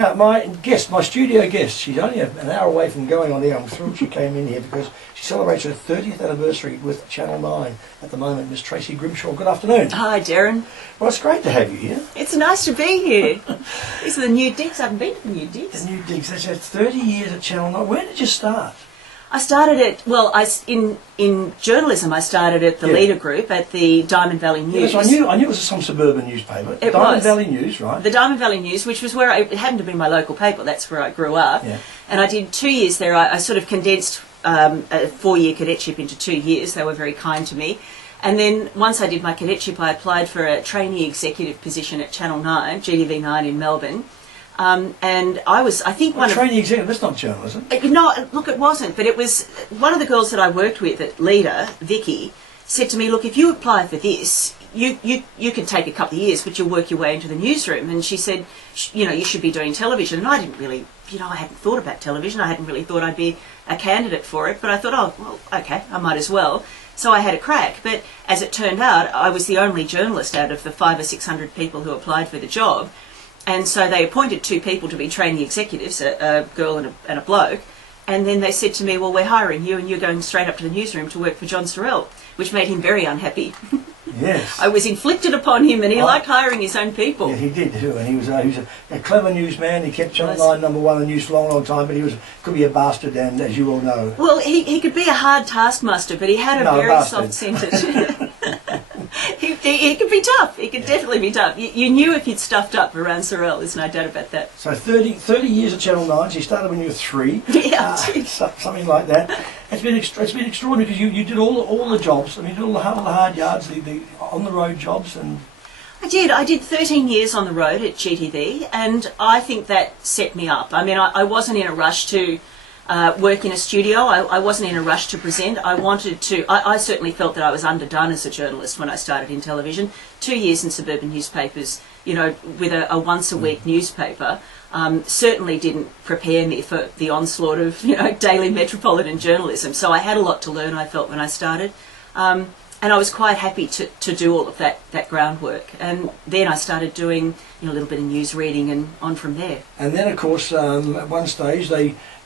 My studio guest, she's only an hour away from going on air. I'm thrilled she came in here because she celebrates her 30th anniversary with Channel 9 at the moment. Miss Tracy Grimshaw, good afternoon. Hi, Derryn. Well, it's great to have you here. It's nice to be here. These are the new digs. I haven't been to the new digs. The new digs. That's 30 years at Channel 9. Where did you start? I started at, in journalism, I started at the Leader Group at the Diamond Valley News. Yes, I knew it was some suburban newspaper. It Diamond was. Valley News, right? The Diamond Valley News, which was where it happened to be my local paper. That's where I grew up. Yeah. And I did 2 years there. I sort of condensed a 4-year cadetship into 2 years. They were very kind to me. And then once I did my cadetship, I applied for a trainee executive position at Channel 9, GTV 9 in Melbourne. And I was, I think, trainee executive, that's not journalism. No, look, it wasn't. But it was one of the girls that I worked with at Leader, Vicky, said to me, look, if you apply for this, you could take a couple of years, but you'll work your way into the newsroom. And she said, you should be doing television. And I didn't really, I hadn't thought about television. I hadn't really thought I'd be a candidate for it. But I thought, oh, well, okay, I might as well. So I had a crack. But as it turned out, I was the only journalist out of the 500 or 600 people who applied for the job. And so they appointed 2 people to be trainee executives, a girl and a bloke. And then they said to me, well, we're hiring you and you're going straight up to the newsroom to work for John Sorrell, which made him very unhappy. Yes. I was inflicted upon him and he liked hiring his own people. Yeah, he did too. And he was a clever newsman. He kept Channel 9 number 1 in the news for a long, long time, but he could be a bastard, and as you all know. Well, he could be a hard taskmaster, but he had a very soft-centred... He could be tough. He could definitely be tough. You knew if he'd stuffed up around Sorrell, there's no doubt about that. So 30 years at Channel 9. So you started when you were 3. Yeah, something like that. It's been extraordinary because you did all the jobs. I mean, you did all the hard yards, the on the road jobs, and. I did 13 years on the road at GTV, and I think that set me up. I mean, I wasn't in a rush to work in a studio. I wasn't in a rush to present. I certainly felt that I was underdone as a journalist when I started in television. 2 years in suburban newspapers, with a once-a-week newspaper, certainly didn't prepare me for the onslaught of, daily metropolitan journalism. So I had a lot to learn, I felt, when I started. And I was quite happy to do all of that groundwork. And then I started doing a little bit of news reading and on from there. And then, of course, at one stage,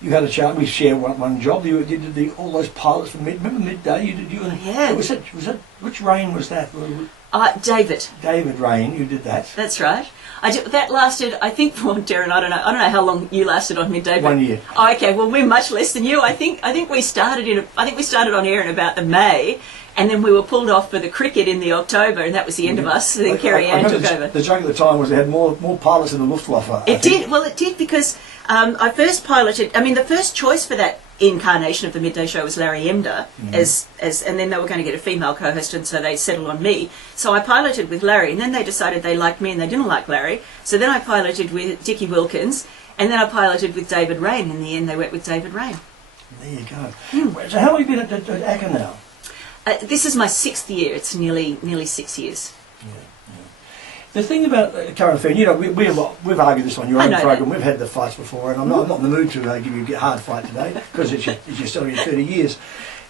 you had a chance. We shared one job. You did all those pilots for remember Midday? Yeah. Was it which Rain was that? David. David Rain. You did that. That's right. That lasted, I think, for Derryn. I don't know how long you lasted on Midday. 1 year. Oh, okay. Well, we're much less than you. I think we started on air in about the May. And then we were pulled off for the cricket in the October, and that was the end of us. And then Kerry Ann took over. The joke at the time was they had more pilots than the Luftwaffe. It did. Well, it did because I first piloted. I mean, the first choice for that incarnation of the Midday Show was Larry Emder, and then they were going to get a female co-host, and so they settled on me. So I piloted with Larry, and then they decided they liked me and they didn't like Larry. So then I piloted with Dickie Wilkins, and then I piloted with David Rain. In the end, they went with David Rain. There you go. So how long have you been at ACCA now? This is my 6th year. It's nearly 6 years. Yeah. The thing about current affair, we've argued this on your own program. We've had the fights before, and I'm not in the mood to give you a hard fight today because it's your story in 30 years.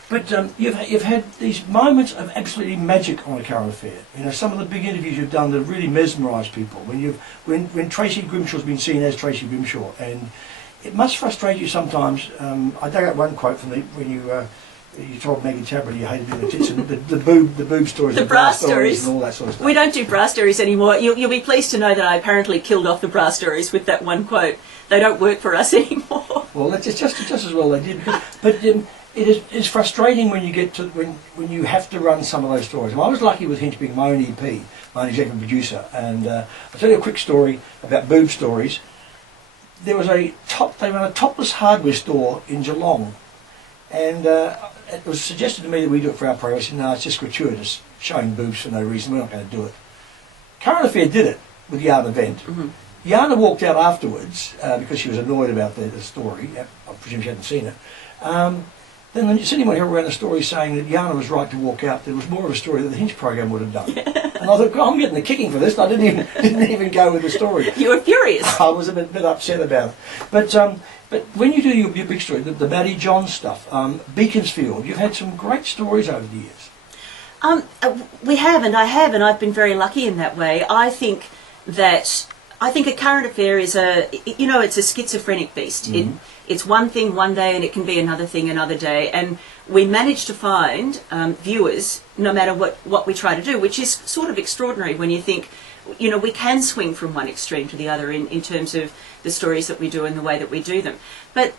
But you've had these moments of absolutely magic on a current affair. Some of the big interviews you've done that have really mesmerised people. When Tracy Grimshaw's been seen as Tracy Grimshaw, and it must frustrate you sometimes. I dug out one quote from when you told Maggie Tabrick you hated doing the tits and the boob stories, the bra stories, and all that sort of stuff. We don't do bra stories anymore. You'll be pleased to know that I apparently killed off the bra stories with that one quote. They don't work for us anymore. Well, that's just as well they did. But it's frustrating when you get to when you have to run some of those stories. And I was lucky with Hinch being my own EP, my own executive producer. And I'll tell you a quick story about boob stories. There was they ran a topless hardware store in Geelong, and it was suggested to me that we do it for our program. I said, no, it's just gratuitous, showing boobs for no reason. We're not going to do it. Current Affair did it with the Yana event. Yana walked out afterwards because she was annoyed about the story. I presume she hadn't seen it. Then anyone who ran the story saying that Yana was right to walk out, there was more of a story that the Hinch program would have done. And I thought, God, I'm getting the kicking for this. And I didn't even go with the story. You were furious. I was a bit upset about it. But when you do your big story, the Matty John stuff, Beaconsfield, you've had some great stories over the years. We have, and I have, and I've been very lucky in that way. I think that I think a current affair is it's a schizophrenic beast. It's one thing one day and it can be another thing another day. And we manage to find viewers no matter what we try to do, which is sort of extraordinary when you think, we can swing from one extreme to the other in terms of the stories that we do and the way that we do them. But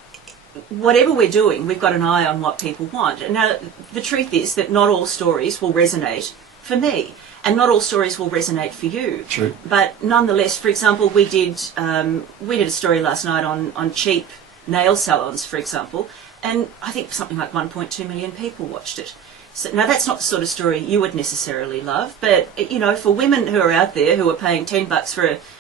whatever we're doing, we've got an eye on what people want. Now, the truth is that not all stories will resonate for me, and not all stories will resonate for you. True. But nonetheless, for example, we did a story last night on cheap nail salons, for example, and I think something like 1.2 million people watched it. So, now, that's not the sort of story you would necessarily love, but, for women who are out there who are paying $10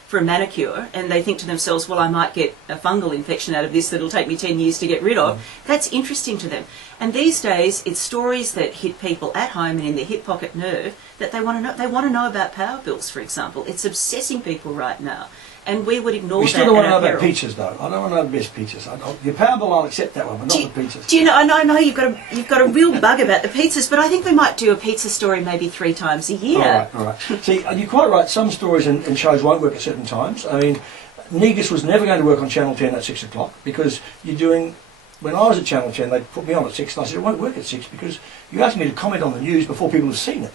for a manicure and they think to themselves, well, I might get a fungal infection out of this that'll take me 10 years to get rid of, that's interesting to them. And these days, it's stories that hit people at home and in their hip pocket nerve that they want to know. They want to know about power bills, for example. It's obsessing people right now. And we would ignore that. We still don't want to know about pizzas, though. I don't want to know the best pizzas. Your power bill, I'll accept that one, but not the pizzas. Do you know? I know you've got a real bug about the pizzas, but I think we might do a pizza story maybe 3 times a year. All right. See, you're quite right. Some stories and shows won't work at certain times. I mean, Negus was never going to work on Channel 10 at 6 o'clock because you're doing. When I was at Channel 10, they put me on at 6, and I said it won't work at 6 because you asked me to comment on the news before people have seen it.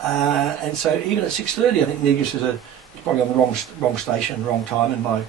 And so even at 6:30, I think Negus is probably on the wrong station, wrong time, and my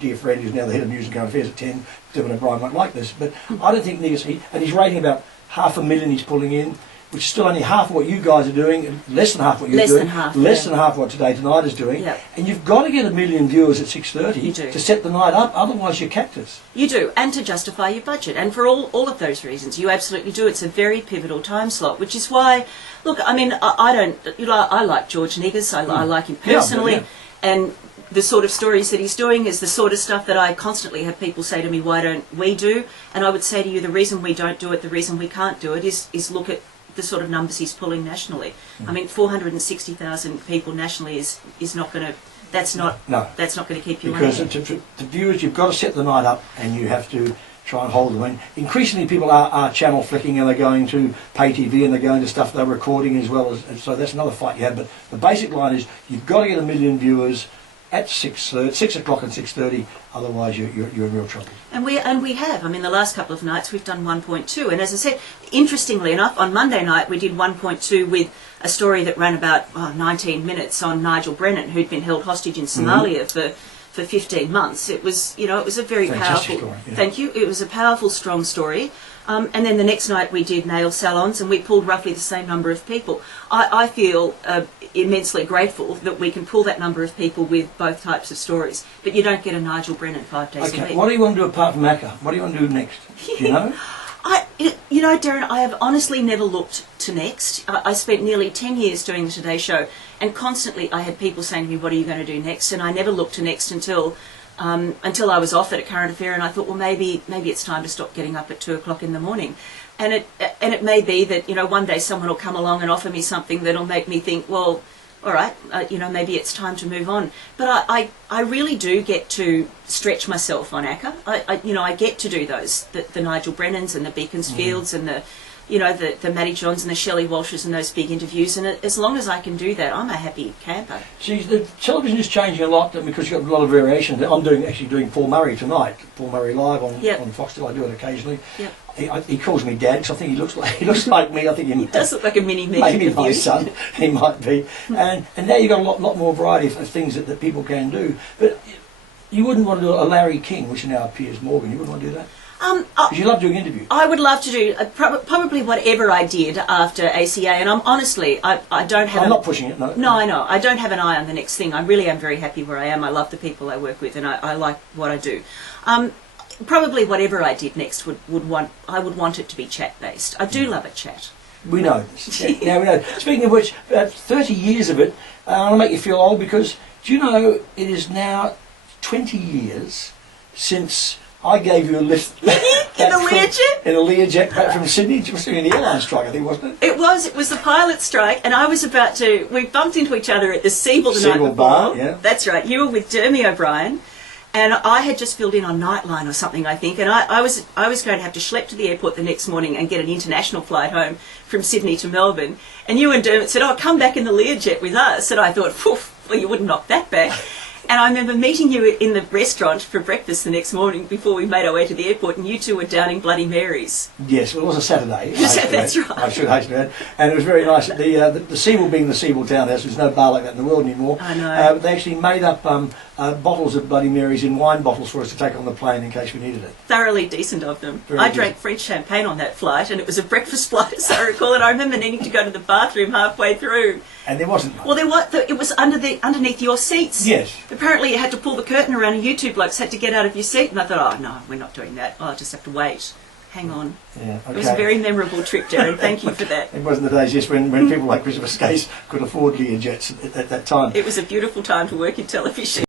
dear friend who's now the head of news and current affairs at 10, Derryn O'Brien, won't like this, but I don't think Negus, and he's rating about 500,000 he's pulling in, which is still only half of what you guys are doing, and less than half of what you're doing, less than half of what Today Tonight is doing, and you've got to get 1 million viewers at 6:30 to set the night up, otherwise you're cactus. You do, and to justify your budget, and for all of those reasons, you absolutely do. It's a very pivotal time slot, which is why, look, I mean, I like George Negus, I like him personally, and the sort of stories that he's doing is the sort of stuff that I constantly have people say to me, why don't we do? And I would say to you, the reason we don't do it, the reason we can't do it is look at the sort of numbers he's pulling nationally. I mean, 460,000 people nationally is not going to. That's not going to keep you. Because to viewers, you've got to set the night up, and you have to try and hold them. And increasingly, people are channel flicking, and they're going to pay TV, and they're going to stuff they're recording as well. And so that's another fight you have. But the basic line is you've got to get 1 million viewers at 6 o'clock and 6:30. Otherwise, you're in real trouble. And we have. I mean, the last couple of nights we've done 1.2, and as I said, interestingly enough, on Monday night we did 1.2 with a story that ran about 19 minutes on Nigel Brennan, who'd been held hostage in Somalia for 15 months. It was, it was a very powerful story, Thank you. It was a powerful, strong story. And then the next night we did nail salons, and we pulled roughly the same number of people. I feel immensely grateful that we can pull that number of people with both types of stories. But you don't get a Nigel Brennan 5 days a week. What do you want to do apart from ACCA? What do you want to do next? Do you know? Derryn, I have honestly never looked to next. I spent nearly 10 years doing the Today Show, and constantly I had people saying to me, what are you going to do next? And I never looked to next until I was offered a current affair, and I thought, well, maybe it's time to stop getting up at 2 o'clock in the morning. And it may be that, one day someone will come along and offer me something that'll make me think, well, all right, maybe it's time to move on. But I really do get to stretch myself on ACCA. I get to do those, the Nigel Brennans and the Beaconsfields and the Matty Johns and the Shelley Walshes and those big interviews, and as long as I can do that, I'm a happy camper. See, the television is changing a lot because you've got a lot of variation. I'm actually doing Paul Murray tonight, Paul Murray Live on Foxtel. I do it occasionally. Yep. He calls me Dad because I think he looks like me. I think he does look like a mini me. Maybe my son, he might be. And now you've got a lot more variety of things that people can do. But you wouldn't want to do a Larry King, which now appears Morgan. You wouldn't want to do that. Because you love doing interviews. I would love to do probably whatever I did after ACA, and I don't have. I'm not pushing it. No. No, I know. I don't have an eye on the next thing. I really am very happy where I am. I love the people I work with, and I like what I do. Probably whatever I did next I would want it to be chat based. I do love a chat. We know this. Now we know. Speaking of which, 30 years of it, I'll make you feel old because do you know it is now 20 years since I gave you a lift in a Learjet? In a Learjet back from Sydney. It was during the airline strike, I think, wasn't it? It was the pilot strike, and I was about to. We bumped into each other at the Seagull the night before. Bar, yeah. That's right. You were with Derryn O'Brien, and I had just filled in on Nightline or something, I think, and I was going to have to schlep to the airport the next morning and get an international flight home from Sydney to Melbourne. And you and Dermot said, "Oh, come back in the Learjet with us." And I thought, well, you wouldn't knock that back. And I remember meeting you in the restaurant for breakfast the next morning before we made our way to the airport, and you two were downing Bloody Marys. Yes, well, it was a Saturday. That's right. I should hasten to add. And it was very nice. The Seawall being the Seawall Townhouse, there's no bar like that in the world anymore. I know. They actually made up bottles of Bloody Marys in wine bottles for us to take on the plane in case we needed it. Thoroughly decent of them. Very I decent. drank French champagne on that flight, and it was a breakfast flight, as I recall, and I remember needing to go to the bathroom halfway through. And there wasn't one. Well, it was underneath your seats. Yes. Apparently you had to pull the curtain around, and you two blokes had to get out of your seat, and I thought, oh no, we're not doing that. I'll just have to wait. Hang on. Yeah, okay. It was a very memorable trip, Derryn. Thank you for that. It wasn't the days, yes, when people like Christopher Skase could afford Learjets at that time. It was a beautiful time to work in television.